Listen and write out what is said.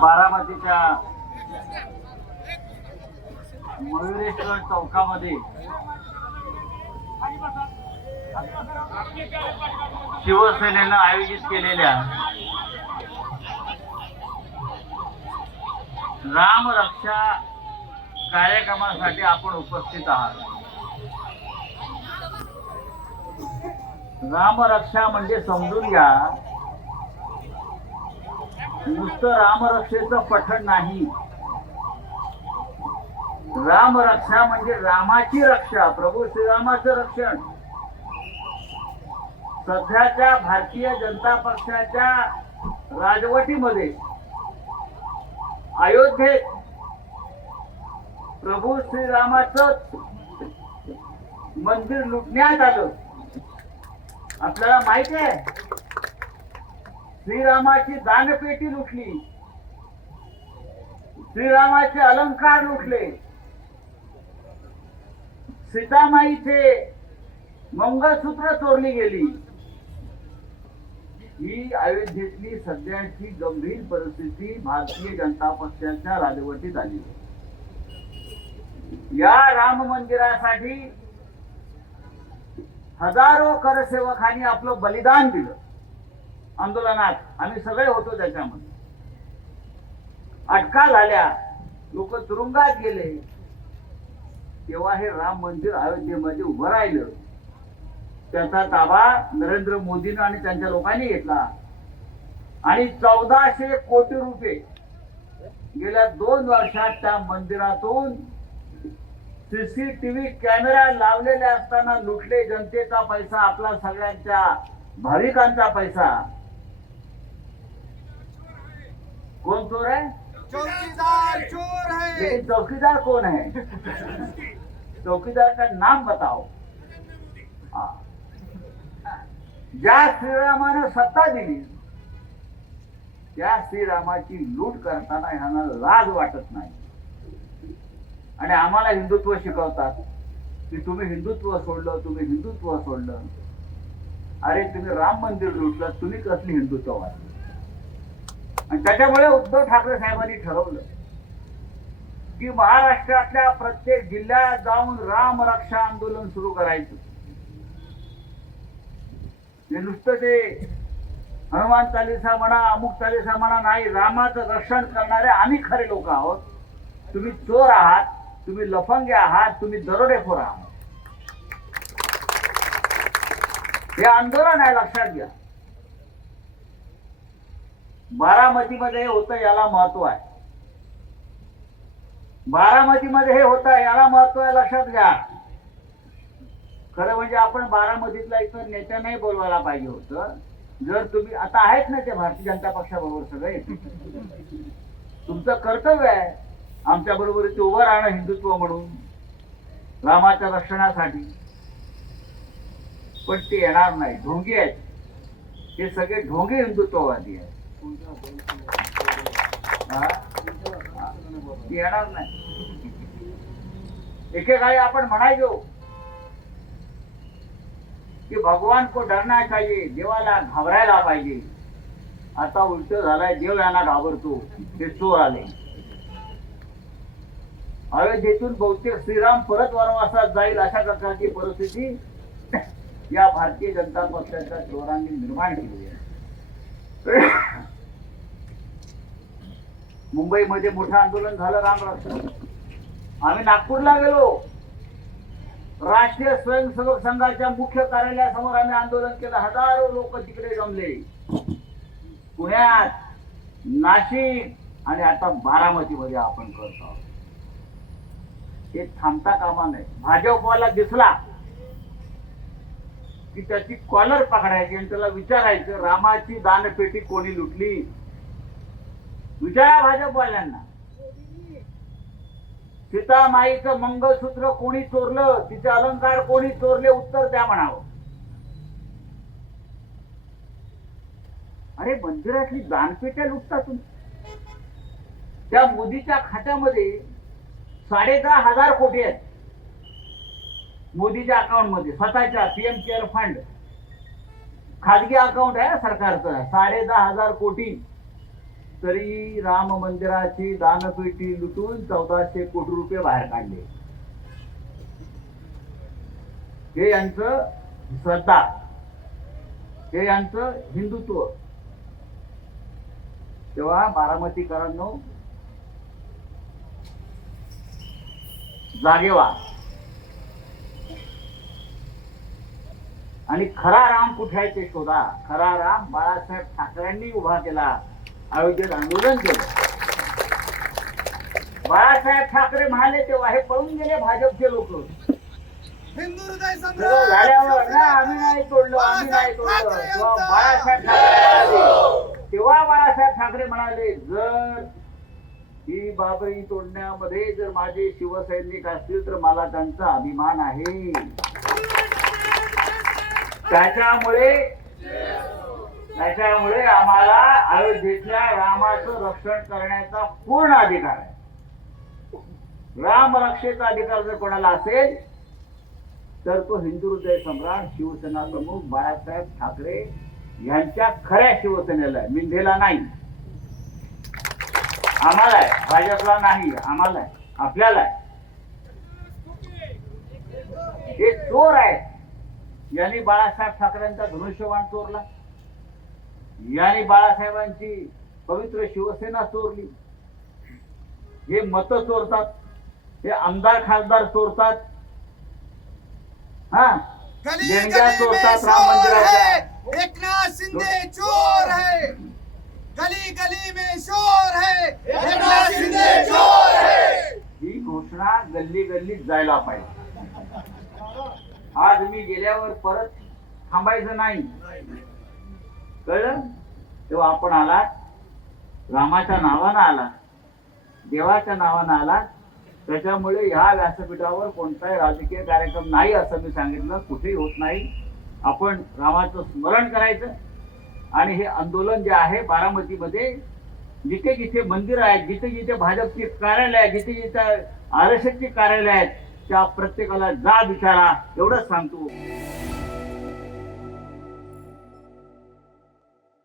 बारामतीच्या मयुरेश्वर चौकामध्ये शिवसेनेनं आयोजित केलेल्या राम रक्षा कार्यक्रमासाठी आपण उपस्थित आहात. राम रक्षा म्हणजे समजून घ्या, नुसतं रामरक्षेचं पठण नाही. राम रक्षा म्हणजे रामाची रक्षा, प्रभू श्रीरामाचं रक्षण. सध्याच्या भारतीय जनता पक्षाच्या राजवटीमध्ये अयोध्येत प्रभू श्रीरामाचं मंदिर लुटण्यात आलं. आपल्याला माहिती आहे, श्रीरामाची दानपेटी लुटली, श्रीरामाचे अलंकार लुटले, सीतामाईचे मंगळसूत्र चोरली गेली. ही अयोध्येतली सध्याची गंभीर परिस्थिती भारतीय जनता पक्षाच्या राजवटीत आली. या राम मंदिरासाठी हजारो करसेवकांनी आपलं बलिदान दिलं. आंदोलनात आम्ही सगळे होतो, त्याच्यामध्ये अटका झाल्या, लोक तुरुंगात गेले. तेव्हा हे राम मंदिर अयोध्येमध्ये उभं राहिलं. त्याचा ताबा नरेंद्र मोदींनी आणि त्यांच्या लोकांनी घेतला आणि 1400 कोटी रुपये गेल्या 2 वर्षात त्या मंदिरातून सीसीटीव्ही कॅमेरा लावलेले असताना लुटले. जनतेचा पैसा, आपला सगळ्यांच्या भाविकांचा पैसा. कौन चोर है? चौकीदार चोर है. लेकिन चौकीदार कौन है? चौकीदार का नाम बताओ. ज्या श्रीरामानं सत्ता दिली त्या श्रीरामाची लूट करताना ह्यांना लाज वाटत नाही. आणि आम्हाला हिंदुत्व शिकवतात की तुम्ही हिंदुत्व सोडलं, तुम्ही हिंदुत्व सोडलं. अरे तुम्ही राम मंदिर लुटलं, तुम्ही कसली हिंदुत्ववादी? आणि त्याच्यामुळे उद्धव ठाकरे साहेबांनी ठरवलं की महाराष्ट्रातल्या प्रत्येक जिल्ह्यात जाऊन राम रक्षा आंदोलन सुरू करायचं. हे नुसतं ते हनुमान चालीसा म्हणा, अमुक चालीसा म्हणा नाही. रामाचं रक्षण करणारे आम्ही खरे लोक आहोत. तुम्ही चोर आहात, तुम्ही लफंगे आहात, तुम्ही दरोडेखोर आहात. हे आंदोलन आहे, लक्षात घ्या. बारामतीमध्ये होतं, याला महत्व आहे. बारामतीमध्ये हे होतं, याला महत्व आहे, लक्षात घ्या. खरं म्हणजे आपण बारामतीतला इतर नेत्यांनाही बोलवायला पाहिजे होतं. जर तुम्ही आता आहेत ना ते भारतीय जनता पक्षाबरोबर सगळे, तुमचं कर्तव्य आहे आमच्या बरोबर ते उभं राहणं हिंदुत्व म्हणून, रामाच्या रक्षणासाठी. पण ते येणार नाही, ढोंगी आहेत ते सगळे, ढोंगी हिंदुत्ववादी आहेत. ते येणार नाही. एकेकाळी आपण म्हणायचो कि भगवान को डरना चाहिए, देवाला घाबरायला पाहिजे. आता उलट झालाय, देव यांना घाबरतो. ते चोर आले. अयोध्येतून बहुतेक श्रीराम परत वनवासात जाईल अशा प्रकारची परिस्थिती या भारतीय जनता पक्षाच्या चोरांनी निर्माण केली आहे. मुंबईमध्ये मोठं आंदोलन झालं राम रक्षा. आम्ही नागपूरला गेलो, राष्ट्रीय स्वयंसेवक संघाच्या मुख्य कार्यालयासमोर आम्ही आंदोलन केलं. हजारो लोक तिकडे जमले. पुण्यात, नाशिक आणि आता बारामतीमध्ये आपण करतो. हे थांबता कामा नये. भाजपवाला दिसला की त्याची कॉलर पकडायची आणि त्याला विचारायचं रामाची दानपेटी कोणी लुटली. विचारा भाजपवाल्यांना. सीतामाईचं मंगळसूत्र कोणी चोरलं, तिचे अलंकार कोणी चोरले, उत्तर द्या म्हणावं. अरे मंदिरातली दानपेट्या लुटता तुम्ही. त्या मोदीच्या खात्यामध्ये 10,500 कोटी आहेत. मोदीच्या अकाउंट मध्ये, स्वतःच्या पीएम केअर फंड, खाजगी अकाउंट आहे सरकारचं. 10,500 कोटी तरी राम मंदिराची दानपेटी लुटून 1400 कोटी रुपये बाहेर काढले. हे यांचं श्रद्धा, हे यांचं हिंदुत्व. तेव्हा बारामतीकरांनो, जागे व्हा आणि खरा राम कुठे आहे ते शोधा. खरा राम बाळासाहेब ठाकरेंनी उभा केला, अयोध्येत आंदोलन केलं. बाळासाहेब ठाकरे म्हणाले तेव्हा हे पळून गेले भाजपचे लोक. हिंदू हृदय झाल्यावर ना आम्ही नाही तोडलं, आम्ही नाही तोडलं. तेव्हा बाळासाहेब ठाकरे म्हणाले, जर ही बाबरी तोडण्यामध्ये जर माझे शिवसैनिक असतील तर मला त्यांचा अभिमान आहे. त्याच्यामुळे आम्हाला अयोध्येतल्या रामाचं रक्षण करण्याचा पूर्ण अधिकार आहे. राम रक्षेचा अधिकार जर कोणाला असेल तर तो हिंदू हृदय सम्राट शिवसेना प्रमुख बाळासाहेब ठाकरे यांच्या खऱ्या शिवसेनेला आहे, मिंधेला नाही. आम्हाला आहे, भाजपला नाही. आम्हाला आहे, आपल्याला आहे. हे चोर आहेत. यांनी बाळासाहेब ठाकरेंचा धनुष्यबाण चोरला, यांनी बाळासाहेबांची पवित्र शिवसेना चोरली. हे मत चोरतात, हे आमदार खासदार चोरतात, हा गली देणग्या गली में चोरतात राम चोर मंदिराच्या. है, एकनाथ शिंदे चोर है. गली गली में चोर है, एकनाथ शिंदे चोर है. ही घोषणा गल्ली गल्लीत जायला पाहिजे. आज मी गेल्यावर परत थांबायचं नाही, कळलं? तेव्हा आपण आला, रामाच्या नावानं आला, देवाच्या नावानं आला. त्याच्यामुळे ह्या व्यासपीठावर कोणताही राजकीय कार्यक्रम नाही असं मी सांगितलं, कुठेही होत नाही. आपण रामाचं स्मरण करायचं आणि हे आंदोलन जे आहे बारामतीमध्ये जिथे जिथे मंदिर आहेत, जिथे जिथे भाजपची कार्यालय आहेत, जिथे जिथे RSSची कार्यालय आहेत, त्या प्रत्येकाला जा विचारा, एवढंच सांगतो.